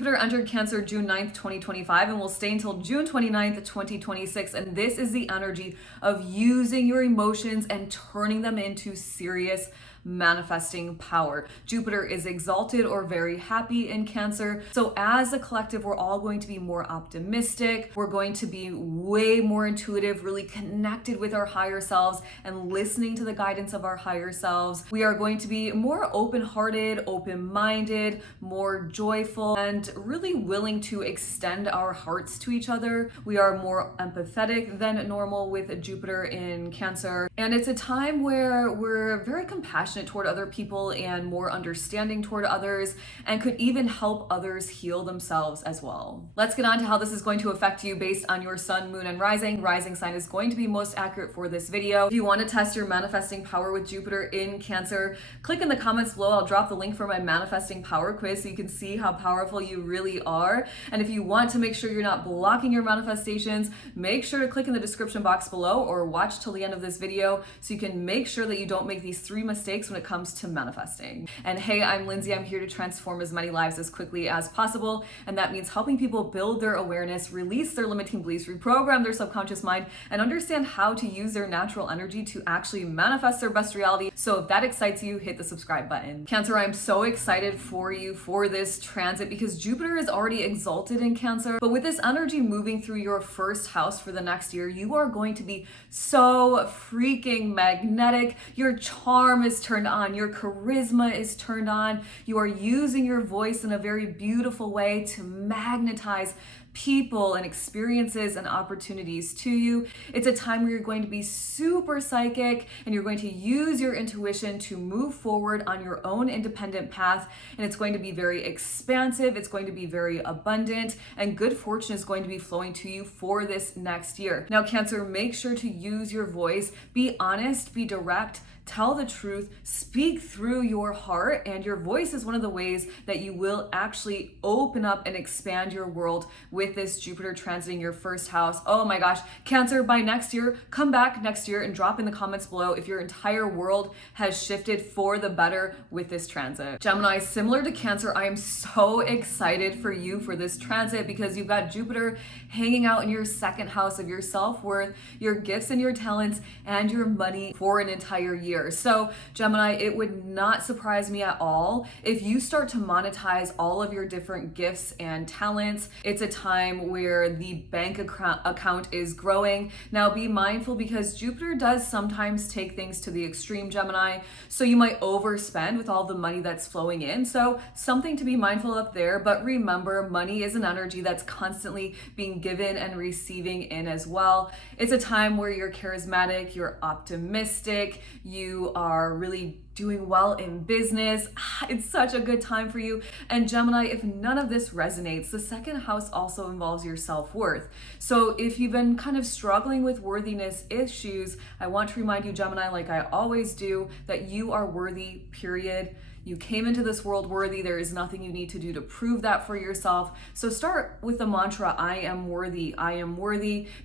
Jupiter entered Cancer June 9th, 2025 and will stay until June 29th, 2026. And this is the energy of using your emotions and turning them into serious manifesting power. Jupiter is exalted or very happy in Cancer. So as a collective, we're all going to be more optimistic. We're going to be way more intuitive, really connected with our higher selves and listening to the guidance of our higher selves. We are going to be more open-hearted, open-minded, more joyful, and really willing to extend our hearts to each other. We are more empathetic than normal with Jupiter in Cancer. And it's a time where we're very compassionate toward other people and more understanding toward others, and could even help others heal themselves as well. Let's get on to how this is going to affect you based on your sun, moon, and rising. Rising sign is going to be most accurate for this video. If you want to test your manifesting power with Jupiter in Cancer, click in the comments below. I'll drop the link for my manifesting power quiz so you can see how powerful you really are. And if you want to make sure you're not blocking your manifestations, make sure to click in the description box below or watch till the end of this video so you can make sure that you don't make these 3 mistakes when it comes to manifesting. And hey, I'm Lindsay. I'm here to transform as many lives as quickly as possible. And that means helping people build their awareness, release their limiting beliefs, reprogram their subconscious mind, and understand how to use their natural energy to actually manifest their best reality. So if that excites you, hit the subscribe button. Cancer, I'm so excited for you for this transit because Jupiter is already exalted in Cancer. But with this energy moving through your first house for the next year, you are going to be so freaking magnetic. Your charm is turned on, your charisma is turned on. You are using your voice in a very beautiful way to magnetize people and experiences and opportunities to you. It's a time where you're going to be super psychic and you're going to use your intuition to move forward on your own independent path. And it's going to be very expansive. It's going to be very abundant, and good fortune is going to be flowing to you for this next year. Now, Cancer, make sure to use your voice. Be honest, be direct, tell the truth, speak through your heart, and your voice is one of the ways that you will actually open up and expand your world with this Jupiter transiting your first house. Oh my gosh, Cancer, by next year, come back next year and drop in the comments below if your entire world has shifted for the better with this transit. Gemini, similar to Cancer, I am so excited for you for this transit because you've got Jupiter hanging out in your second house of your self-worth, your gifts and your talents, and your money for an entire year. So Gemini, it would not surprise me at all if you start to monetize all of your different gifts and talents. It's a time where the bank account is growing. Now be mindful because Jupiter does sometimes take things to the extreme, Gemini. So you might overspend with all the money that's flowing in. So something to be mindful of there, but remember, money is an energy that's constantly being given and receiving in as well. It's a time where you're charismatic, you're optimistic, you are really doing well in business. It's such a good time for you. And Gemini, if none of this resonates, the second house also involves your self-worth. So if you've been kind of struggling with worthiness issues, I want to remind you, Gemini, like I always do, that you are worthy, period. You came into this world worthy. There is nothing you need to do to prove that for yourself. So start with the mantra, I am worthy,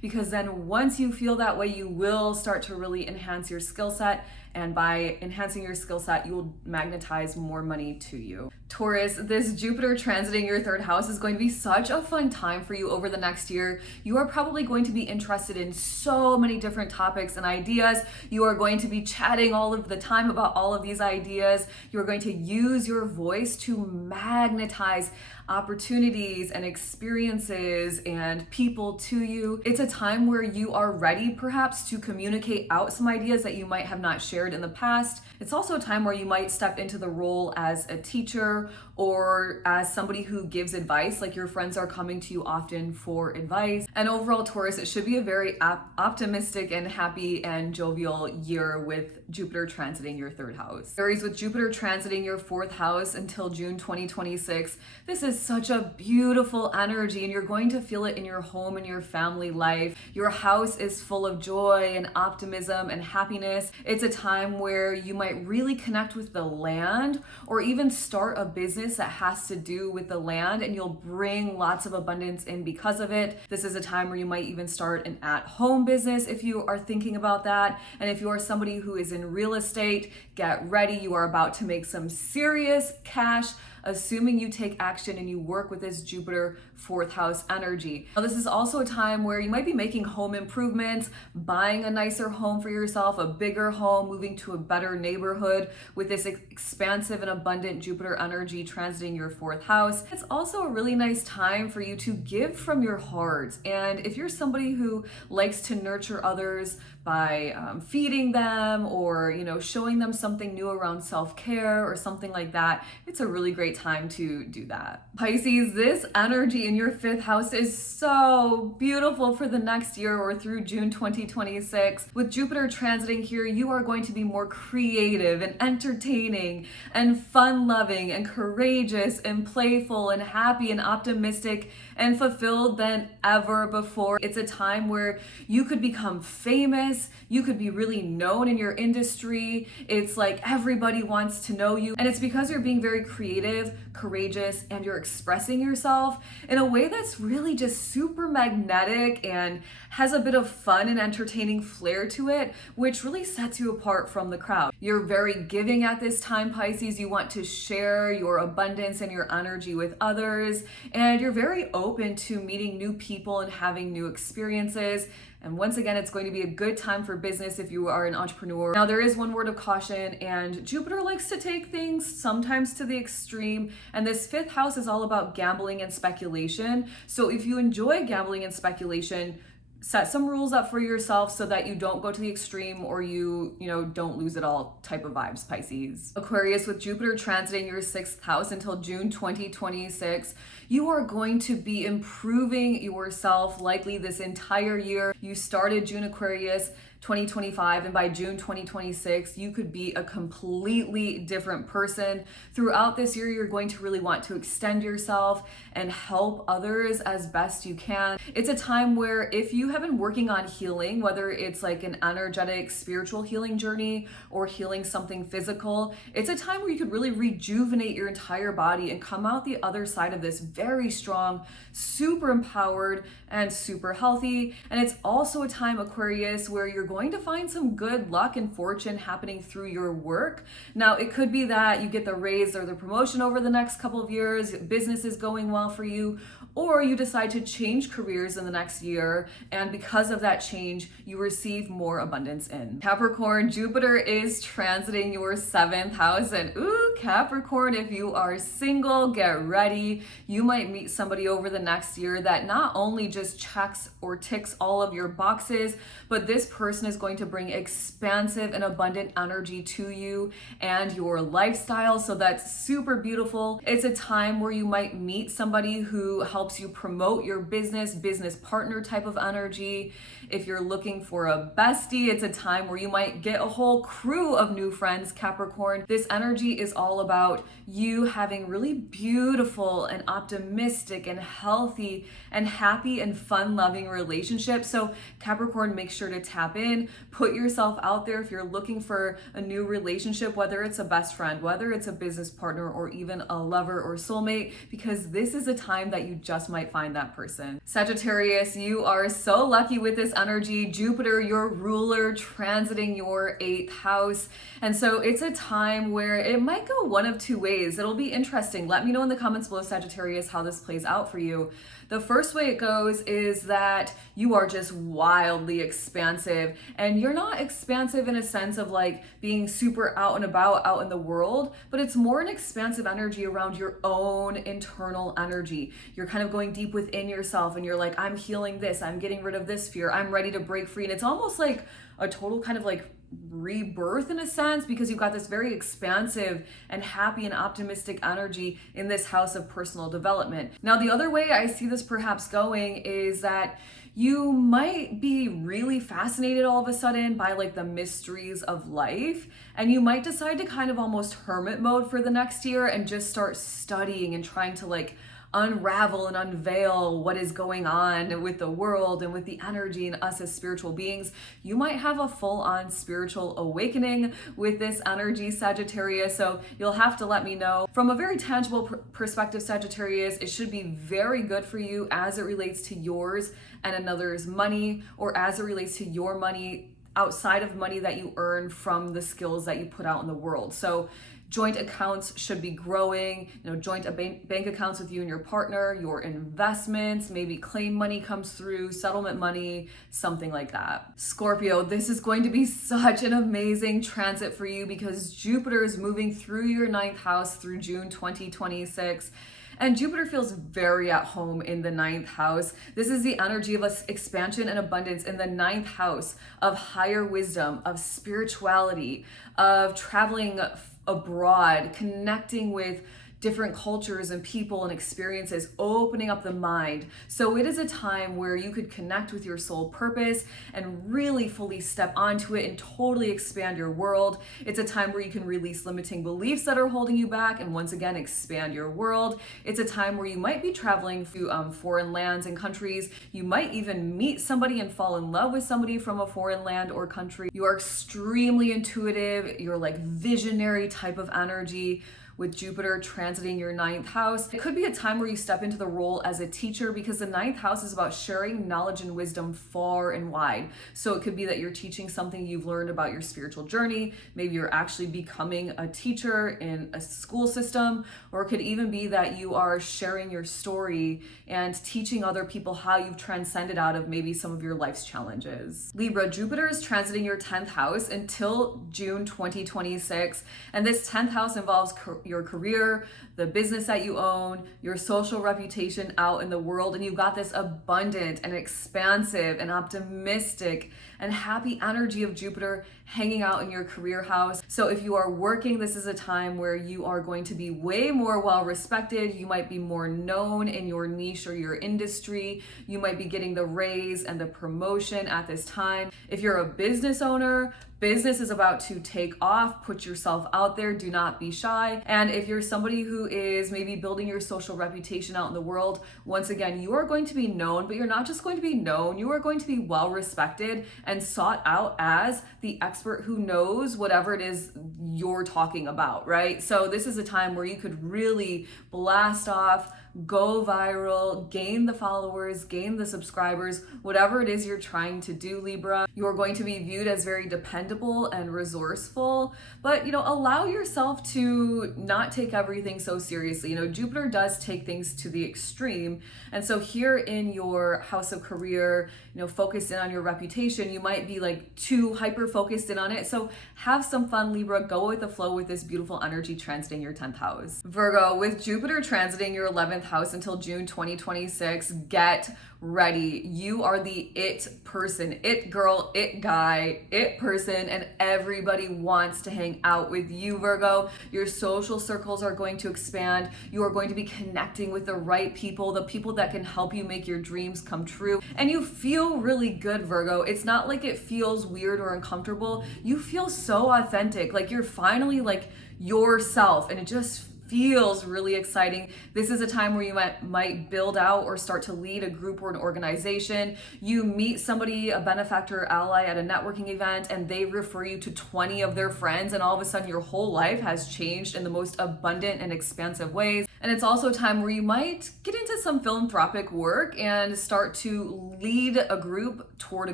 because then once you feel that way, you will start to really enhance your skill set. And by enhancing your skill set, you will magnetize more money to you. Taurus, this Jupiter transiting your third house is going to be such a fun time for you over the next year. You are probably going to be interested in so many different topics and ideas. You are going to be chatting all of the time about all of these ideas. You are going to use your voice to magnetize opportunities and experiences and people to you. It's a time where you are ready perhaps to communicate out some ideas that you might have not shared in the past. It's also a time where you might step into the role as a teacher or as somebody who gives advice, like your friends are coming to you often for advice. And overall, Taurus, it should be a very optimistic and happy and jovial year with Jupiter transiting your third house. Aries, with Jupiter transiting your fourth house until June 2026, this is such a beautiful energy and you're going to feel it in your home and your family life. Your house is full of joy and optimism and happiness. It's a time where you might really connect with the land or even start a business that has to do with the land, and you'll bring lots of abundance in because of it. This is a time where you might even start an at-home business if you are thinking about that. And if you are somebody who is in real estate, get ready. You are about to make some serious cash assuming you take action and you work with this Jupiter 4th house energy. Now, this is also a time where you might be making home improvements, buying a nicer home for yourself, a bigger home, moving to a better neighborhood with this expansive and abundant Jupiter energy transiting your 4th house. It's also a really nice time for you to give from your heart. And if you're somebody who likes to nurture others by feeding them or, showing them something new around self-care or something like that, it's a really great time to do that. Pisces, this energy in your 5th house is so beautiful for the next year or through June 2026. With Jupiter transiting here, you are going to be more creative and entertaining and fun-loving and courageous and playful and happy and optimistic and fulfilled than ever before. It's a time where you could become famous, you could be really known in your industry. It's like everybody wants to know you. And it's because you're being very creative, courageous, and you're expressing yourself in a way that's really just super magnetic and has a bit of fun and entertaining flair to it, which really sets you apart from the crowd. You're very giving at this time, Pisces. You want to share your abundance and your energy with others, and you're very open to meeting new people and having new experiences. And once again, it's going to be a good time for business if you are an entrepreneur. Now, there is one word of caution, and Jupiter likes to take things sometimes to the extreme. And this 5th house is all about gambling and speculation. So if you enjoy gambling and speculation, set some rules up for yourself so that you don't go to the extreme or you don't lose it all type of vibes, Pisces. Aquarius, with Jupiter transiting your 6th house until June 2026, you are going to be improving yourself likely this entire year. You started June Aquarius 2025, and by June 2026, you could be a completely different person. Throughout this year, you're going to really want to extend yourself and help others as best you can. It's a time where if you have been working on healing, whether it's like an energetic, spiritual healing journey or healing something physical, it's a time where you could really rejuvenate your entire body and come out the other side of this very strong, super empowered, and super healthy. And it's also a time, Aquarius, where you're going to find some good luck and fortune happening through your work. Now, it could be that you get the raise or the promotion over the next couple of years, business is going well for you, or you decide to change careers in the next year, and because of that change, you receive more abundance in. Capricorn, Jupiter is transiting your 7th house, and ooh, Capricorn, if you are single, get ready. You might meet somebody over the next year that not only just checks or ticks all of your boxes, but this person is going to bring expansive and abundant energy to you and your lifestyle. So that's super beautiful. It's a time where you might meet somebody who helps you promote your business partner type of energy. If you're looking for a bestie, it's a time where you might get a whole crew of new friends, Capricorn. This energy is all about you having really beautiful and optimistic and healthy and happy and fun-loving relationships. So Capricorn, make sure to tap in, put yourself out there if you're looking for a new relationship, whether it's a best friend, whether it's a business partner, or even a lover or soulmate, because this is a time that you just might find that person. Sagittarius, you are so lucky with this energy. Jupiter, your ruler, transiting your 8th house. And so it's a time where it might go one of two ways. It'll be interesting. Let me know in the comments below, Sagittarius, how this plays out for you. The first way it goes is that you are just wildly expansive, and you're not expansive in a sense of like being super out and about out in the world, but it's more an expansive energy around your own internal energy. You're kind of going deep within yourself and you're like, I'm healing this, I'm getting rid of this fear, I'm ready to break free. And it's almost like a total kind of like rebirth in a sense, because you've got this very expansive and happy and optimistic energy in this house of personal development. Now, the other way I see this perhaps going is that you might be really fascinated all of a sudden by like the mysteries of life, and you might decide to kind of almost hermit mode for the next year and just start studying and trying to like unravel and unveil what is going on with the world and with the energy and us as spiritual beings. You might have a full-on spiritual awakening with this energy, Sagittarius, so you'll have to let me know. From a very tangible perspective, Sagittarius, it should be very good for you as it relates to yours and another's money, or as it relates to your money outside of money that you earn from the skills that you put out in the world. So joint accounts should be growing, joint bank accounts with you and your partner, your investments, maybe claim money comes through, settlement money, something like that. Scorpio, this is going to be such an amazing transit for you because Jupiter is moving through your 9th house through June 2026. And Jupiter feels very at home in the 9th house. This is the energy of expansion and abundance in the 9th house, of higher wisdom, of spirituality, of traveling abroad, connecting with different cultures and people and experiences, opening up the mind. So it is a time where you could connect with your soul purpose and really fully step onto it and totally expand your world. It's a time where you can release limiting beliefs that are holding you back and once again expand your world. It's a time where you might be traveling to foreign lands and countries. You might even meet somebody and fall in love with somebody from a foreign land or country. You are extremely intuitive. You're like visionary type of energy. With Jupiter transiting your 9th house. It could be a time where you step into the role as a teacher because the 9th house is about sharing knowledge and wisdom far and wide. So it could be that you're teaching something you've learned about your spiritual journey. Maybe you're actually becoming a teacher in a school system, or it could even be that you are sharing your story and teaching other people how you've transcended out of maybe some of your life's challenges. Libra, Jupiter is transiting your 10th house until June 2026. And this 10th house involves your career, the business that you own, your social reputation out in the world, and you've got this abundant and expansive and optimistic and happy energy of Jupiter hanging out in your career house. So if you are working, this is a time where you are going to be way more well respected. You might be more known in your niche or your industry. You might be getting the raise and the promotion at this time. If you're a business owner, business is about to take off. Put yourself out there. Do not be shy. And if you're somebody who is maybe building your social reputation out in the world, once again, you are going to be known, but you're not just going to be known. You are going to be well respected and sought out as the expert who knows whatever it is you're talking about, right? So this is a time where you could really blast off, go viral, gain the followers, gain the subscribers, whatever it is you're trying to do, Libra. You're going to be viewed as very dependable and resourceful, but allow yourself to not take everything so seriously. Jupiter does take things to the extreme. And so here in your house of career, focused in on your reputation, you might be like too hyper focused in on it. So have some fun, Libra. Go with the flow with this beautiful energy transiting your 10th house. Virgo, with Jupiter transiting your 11th house until June 2026, get ready. You are the it person, it girl, it guy, it person, and everybody wants to hang out with you, Virgo. Your social circles are going to expand. You are going to be connecting with the right people, the people that can help you make your dreams come true. And you feel really good, Virgo. It's not like it feels weird or uncomfortable. You feel so authentic, like you're finally like yourself, and it just feels really exciting. This is a time where you might build out or start to lead a group or an organization. You meet somebody, a benefactor ally at a networking event, and they refer you to 20 of their friends, and all of a sudden your whole life has changed in the most abundant and expansive ways. And it's also a time where you might get into some philanthropic work and start to lead a group toward a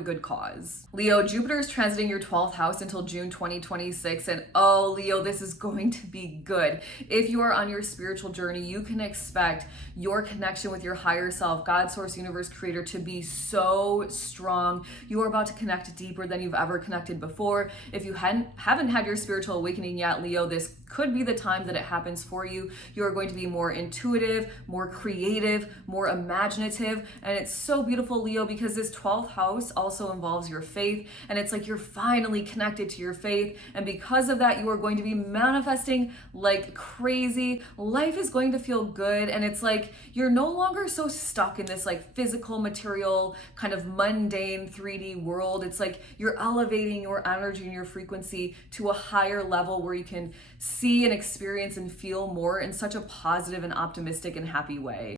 good cause. Leo, Jupiter is transiting your 12th house until June 2026. And oh, Leo, this is going to be good. If you are on your spiritual journey, you can expect your connection with your higher self, God, source, universe, creator, to be so strong. You are about to connect deeper than you've ever connected before. If you haven't had your spiritual awakening yet, Leo, this could be the time that it happens for you. You are going to be more intuitive, more creative, more imaginative. And it's so beautiful, Leo, because this 12th house also involves your faith. And it's like you're finally connected to your faith. And because of that, you are going to be manifesting like crazy. Life is going to feel good. And it's like you're no longer so stuck in this like physical, material, kind of mundane 3D world. It's like you're elevating your energy and your frequency to a higher level where you can see and experience and feel more in such a positive and optimistic and happy way.